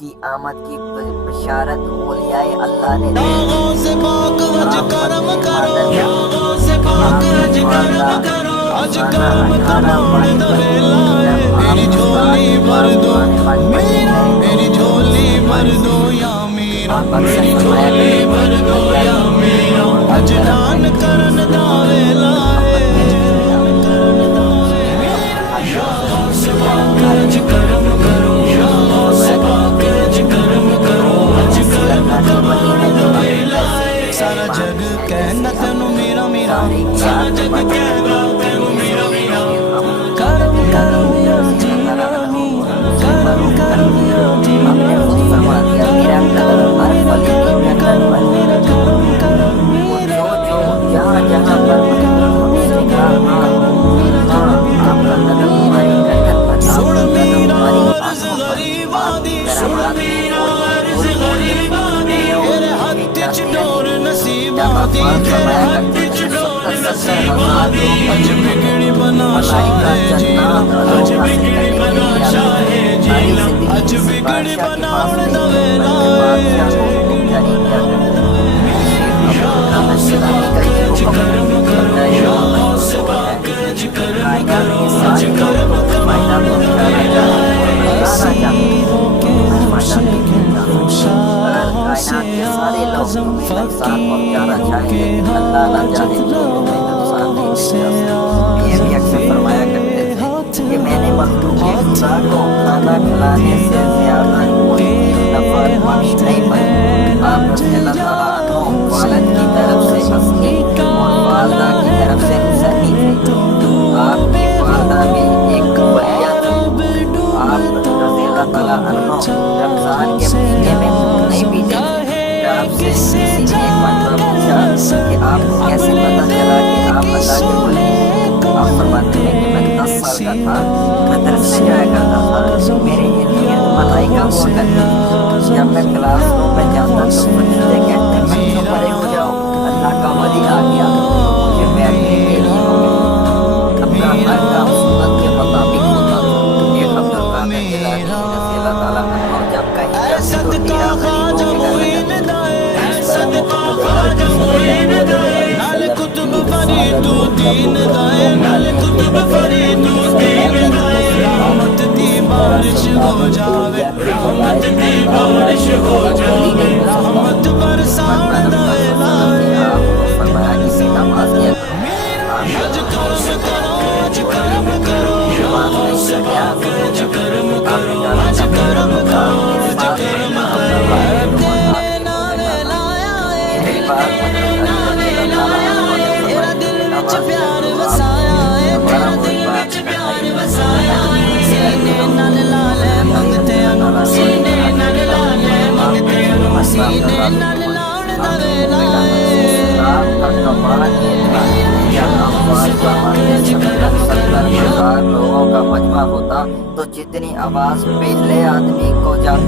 کی آمد کی بشارت اولیاء اللہ نے دی۔ سے پاک وج کرم کرو، سے پاک وج کرم کرو، اج کرم کمان دا ویلا ہے، میری جھولی بھر دو، میری جھولی بھر دو یا میرا، میری جھولی بھر دو یا میرا، اج دان کرن دا ویلا ہے، سے پاک وج کرم کرو، سے پاک وج کرم کرو، اج کرم کمان دا ویلا ہے۔ سارا جگ کہنا تینوں میرا میرا، سارا جگ کہنا تینوں میرا میرا، کرم کرم یا جی رامی، کرم کرم یا جی رامی، کرم کرم میرا کرم کرم میرا کرم کرم میرا، جہاں جہاں پر سن میرا عرض غریباں دی، سن میرا عرض غریباں دی، تیرے ہاتھ چ ڈور نصیباں دی، تیرے ہاتھ چ ڈور نصیباں دی، اج بگڑی بنا شاہ جینا، اج بگڑی بنا شاہ جینا، اج بگڑی بناون دا ویلا ہے، کرم کرو یا سے پاک اج کرم کرو، اج کرم کمان دا ویلا ہے، سارے لوگ ساتھ پہنچانا چاہیے، اللہ نہ جانے جو تمہیں نقصان نہیں دے۔ یہ بھی اکثر فرمایا کرتے تھے کہ میں نے مخلوق خدا کو کھانا کھلانے سے زیادہ کوئی نفع بخش نہیں پائی۔ آپ رضی اللہ تعالیٰ عنہ والد کی طرف سے حسنی اور والدہ کی طرف سے حسنی تھے۔ آپ کی والدہ بھی ایک ولیہ تھی۔ آپ رضی اللہ تعالیٰ عنہ رمضان کے مہینے میں نہیں پیتے تھے۔ آپ سے کسی نے ایک مرتبہ پوچھا کہ آپ کو کیسے پتہ چلا کہ آپ اللہ کے ولی ہیں؟ آپ فرماتے ہیں کہ میں 10 سال کا تھا، میں درس میں جایا کرتا تھا، میرے ارد گرد ملائکہ ہوا کرتی تھی۔ جب میں کلاس روم میں جاتا تو فرشتے کہتے بچوں پرے ہو جاؤ، اللہ کا ولی آ گیا، مجھے بیٹھنے کے لیے ہو گیا۔ اپنا ہر کام سنت کے مطابق ہوتا تھا۔ ایک عبدالقادر جیلانی رضی اللہ تعالیٰ عنہ جب کہیں جاتے تو میرا غریبوں کے صدقہ خواجہ معین دائے، نال کتب فرید دین دائے، نال کتب فرید دین دائے، رحمت دی بارش ہو جاوے، رحمت دی بارش ہو جاوے، رحمت برسان دائے لائے، اج کرم کرو، اج کرم کرو، سے پاک اج کرم کرو، اج کرم کرو، اج کرم کرو، تیرا دل وچ پیار وسایا ہے، تیرا دل وچ پیار وسایا ہے، سینے نال لالے منگتے انو، سینے نال لالے منگتے انو، سینے نال لاؤن دا ویلا ہے، لوگوں کا مجمع ہوتا تو جتنی آواز پہلے آدمی کو جاتی